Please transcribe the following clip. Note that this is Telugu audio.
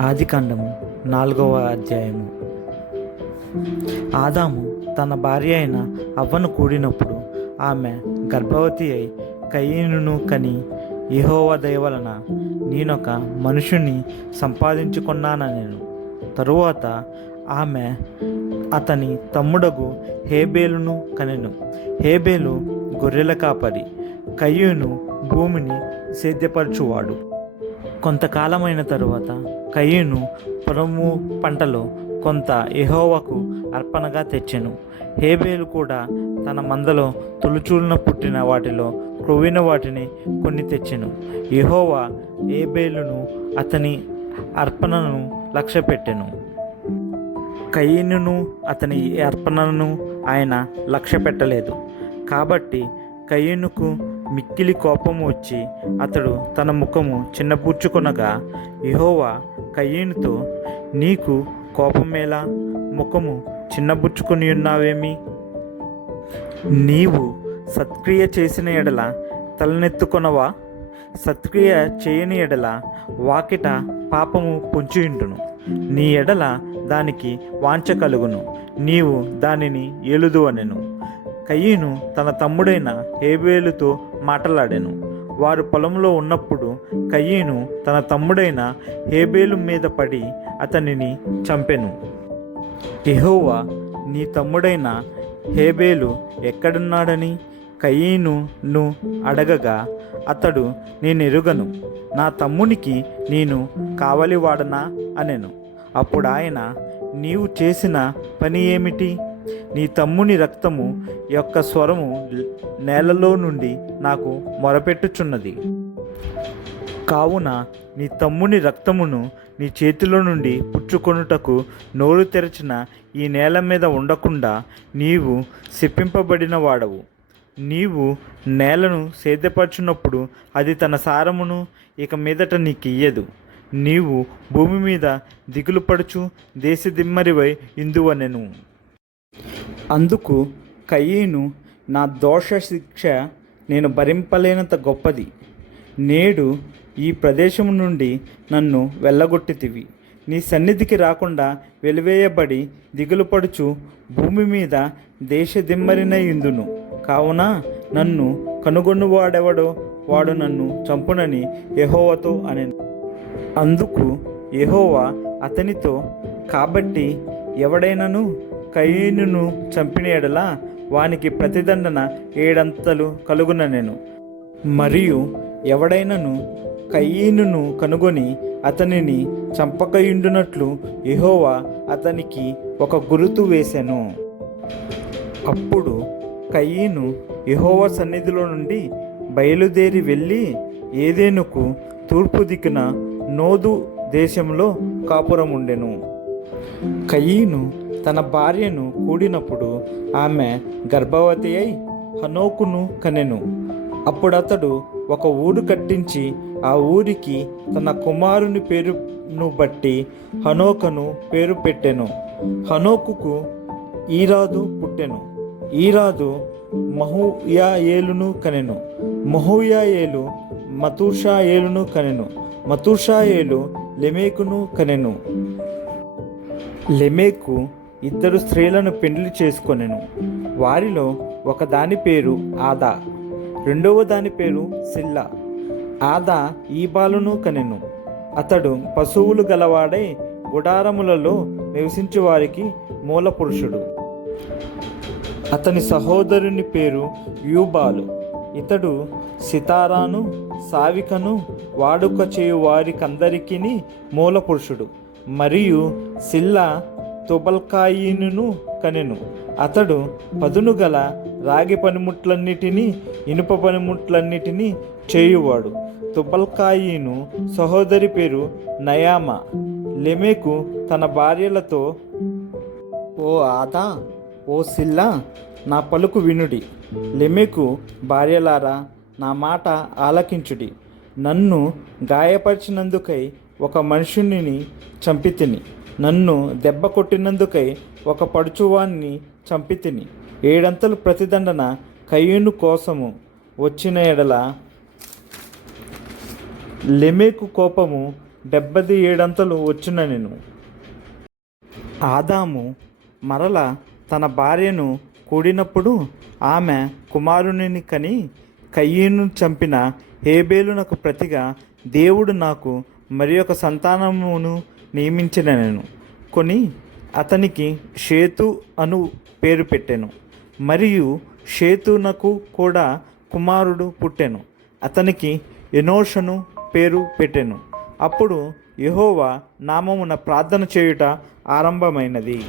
ఆదికాండము నాలుగవ అధ్యాయము. ఆదాము తన భార్య అయిన అవ్వను కూడినప్పుడు ఆమె గర్భవతి అయి కయ్యను కని యెహోవా వలన నేనొక మనుషుని సంపాదించుకున్నానెను తరువాత ఆమె అతని తమ్ముడగు హేబేలును కనెను. హేబేలు గొర్రెల కాపరి కయ్యూను భూమిని సేద్యపరచువాడు. కొంతకాలమైన తరువాత కయ్యను పొలము పంటలో కొంత ఎహోవకు అర్పణగా తెచ్చెను. హేబేలు కూడా తన మందలో తొలుచూలున పుట్టిన వాటిలో క్రొవ్విన వాటిని కొన్ని తెచ్చెను. ఎహోవా ఏబేలును అతని అర్పణను లక్ష్యపెట్టెను. కయ్యను అతని అర్పణను ఆయన లక్ష్య పెట్టలేదు కాబట్టి కయ్యనుకు మిక్కిలి కోపం వచ్చి అతడు తన ముఖము చిన్నపుచ్చుకొనగా యహోవా కయ్యేనుతో నీకు కోపమేలా? ముఖము చిన్నబుచ్చుకొని ఉన్నావేమి నీవు సత్క్రియ చేసిన ఎడల తలనెత్తుకొనవా? సత్క్రియ చేయని ఎడల వాకిట పాపము పొంచియుండును. నీ ఎడల దానికి వాంఛ కలుగును. నీవు దానిని ఏలుదు అనెను కయ్యను తన తమ్ముడైన హేబేలుతో మాట్లాడాను. వారు పొలంలో ఉన్నప్పుడు కయ్యను తన తమ్ముడైన హేబేలు మీద పడి అతనిని చంపెను. ఎహోవా నీ తమ్ముడైన హేబేలు ఎక్కడున్నాడని కయ్యనును అడగగా అతడు నేను ఎరుగను నా తమ్మునికి నేను కావలివాడనా? అనెను. అప్పుడు ఆయన నీవు చేసిన పని ఏమిటి? నీ తమ్ముని రక్తము యొక్క స్వరము నేలలో నుండి నాకు మొరపెట్టుచున్నది. కావున నీ తమ్ముని రక్తమును నీ చేతిలో నుండి పుచ్చుకొనుటకు నోరు తెరచిన ఈ నేల మీద ఉండకుండా నీవు శిప్పింపబడిన వాడవు. నీవు నేలను సేద్యపరచున్నప్పుడు అది తన సారమును ఇక మీదట నీకు ఇయ్యదు నీవు భూమి మీద దిగులు పడుచు దేశ దిమ్మరివై ఇందువనెను. అందుకు కయ్యను నా దోష శిక్ష నేను భరింపలేనంత గొప్పది. నేడు ఈ ప్రదేశం నుండి నన్ను వెళ్ళగొట్టితివి. నీ సన్నిధికి రాకుండా వెలివేయబడి దిగులు పడుచు భూమి మీద దేశ దిమ్మరిన ఇందును కావున నన్ను కనుగొన్నువాడెవడో వాడు నన్ను చంపునని ఎహోవతో అని అందుకు ఎహోవా అతనితో కాబట్టి ఎవడైనను కయీనును చంపిన ఎడల వానికి ప్రతిదండన ఏడంతలు కలుగున నేను. మరియు ఎవడైనను కయ్యనును కనుగొని అతనిని చంపకయుండునట్లు యెహోవా అతనికి ఒక గురుతు వేసెను. అప్పుడు కయ్యను ఎహోవా సన్నిధిలో నుండి బయలుదేరి వెళ్ళి ఏదేనుకు తూర్పు దిక్కున నోదు దేశంలో కాపురం ఉండెను కయ్యను తన భార్యను కూడినప్పుడు ఆమె గర్భవతి అయి హనోకును కనెను. అప్పుడతడు ఒక ఊరు కట్టించి ఆ ఊరికి తన కుమారుని పేరును బట్టి హనోకను పేరు పెట్టెను. హనోకుకు ఈరాదు పుట్టెను. ఈరాదు మహుయాయేలును కనెను. మహుయాయేలు మతుషాయేలును కనెను. మతుషాయేలు లెమేకును కనెను. లెమేకు ఇద్దరు స్త్రీలను పెండ్లి చేసుకొనెను. వారిలో ఒకదాని పేరు ఆదా రెండవ దాని పేరు సిల్లా. ఆదా ఈబాలును కనెను. అతడు పశువులు గలవాడై గుడారములలో నివసించు వారికి మూల పురుషుడు అతని సహోదరుని పేరు యూబాలు. ఇతడు సితారాను సావికను వాడుక చేయు వారికందరికీ మూల పురుషుడు మరియు సిల్లా తుబల్కాయినును కనెను. అతడు పదును గల రాగి పనిముట్లన్నిటినీ ఇనుప పనిముట్లన్నిటినీ చేయువాడు. తుబల్కాయిను సహోదరి పేరు నయామా. లెమెకు తన భార్యలతో ఓ ఆదా ఓ సిల్లా నా పలుకు వినుడి. లెమెకు భార్యలారా నా మాట ఆలకించుడి. నన్ను గాయపరిచినందుకై ఒక మనుషుని చంపితిని నన్ను దెబ్బ కొట్టినందుకై ఒక పడుచువాన్ని చంపితిని ఏడంతలు ప్రతిదండన కయ్యూను కోసము వచ్చిన ఎడల లెమేకు కోపము డెబ్బది ఏడంతలు వచ్చిన నేను. ఆదాము మరల తన భార్యను కూడినప్పుడు ఆమె కుమారునిని కని కయ్యను చంపిన హేబేలునకు ప్రతిగా దేవుడు నాకు మరి ఒక సంతానమును నియమించిన నేను. కొని అతనికి షేతు అను పేరు పెట్టెను. మరియు షేతునకు కూడా కుమారుడు పుట్టెను. అతనికి ఎనోషను పేరు పెట్టెను. అప్పుడు యహోవా నామమున ప్రార్థన చేయుట ఆరంభమైనది.